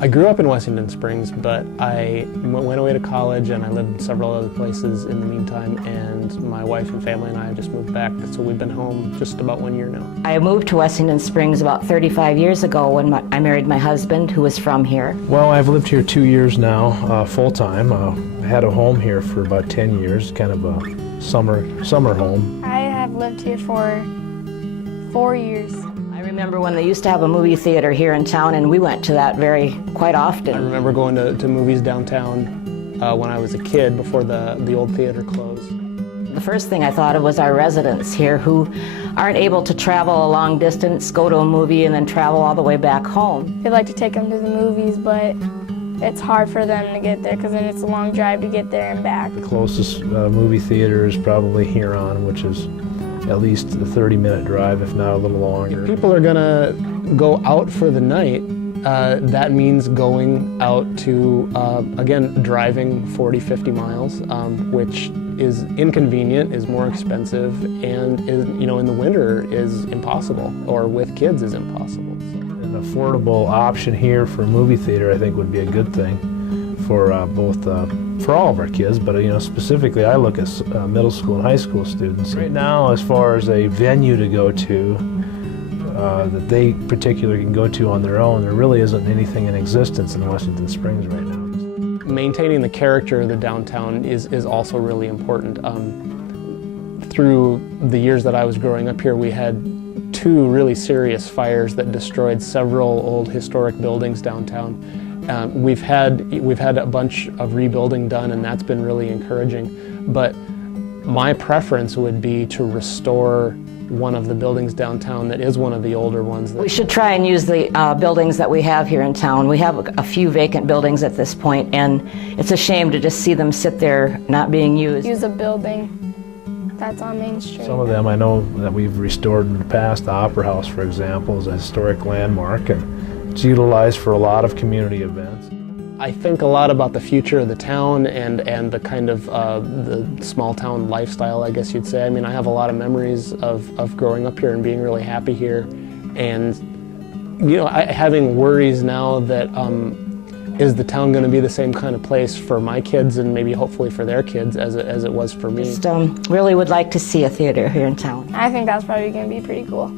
I grew up in Wessington Springs, but I went away to college and I lived in several other places in the meantime, and my wife and family and I have just moved back, so we've been home just about 1 year now. I moved to Wessington Springs about 35 years ago when I married my husband, who was from here. Well, I've lived here 2 years now, full-time. I had a home here for about 10 years, kind of a summer home. I have lived here for 4 years. I remember when they used to have a movie theater here in town, and we went to that quite often. I remember going to movies downtown when I was a kid before the old theater closed. The first thing I thought of was our residents here who aren't able to travel a long distance, go to a movie, and then travel all the way back home. We'd like to take them to the movies, but it's hard for them to get there because then it's a long drive to get there and back. The closest movie theater is probably Huron, which is at least a 30-minute drive, if not a little longer. If people are gonna go out for the night, that means going out to, again, driving 40, 50 miles, which is inconvenient, is more expensive, and is, in the winter is impossible, or with kids is impossible. An affordable option here for a movie theater, I think, would be a good thing for for all of our kids, but specifically I look at middle school and high school students. Right now, as far as a venue to go to that they particularly can go to on their own, there really isn't anything in existence in Wessington Springs right now. Maintaining the character of the downtown is also really important. Through the years that I was growing up here, we had 2 really serious fires that destroyed several old historic buildings downtown. We've had a bunch of rebuilding done, and that's been really encouraging. But my preference would be to restore one of the buildings downtown that is one of the older ones. We should try and use the buildings that we have here in town. We have a few vacant buildings at this point, and it's a shame to just see them sit there not being used. Use a building that's on Main Street. Some of them I know that we've restored in the past. The Opera House, for example, is a historic landmark, and it's utilized for a lot of community events. I think a lot about the future of the town and the kind of the small town lifestyle, I guess you'd say. I mean, I have a lot of memories of growing up here and being really happy here, and having worries now that is the town going to be the same kind of place for my kids and maybe hopefully for their kids as it was for me. Just really would like to see a theater here in town. I think that's probably going to be pretty cool.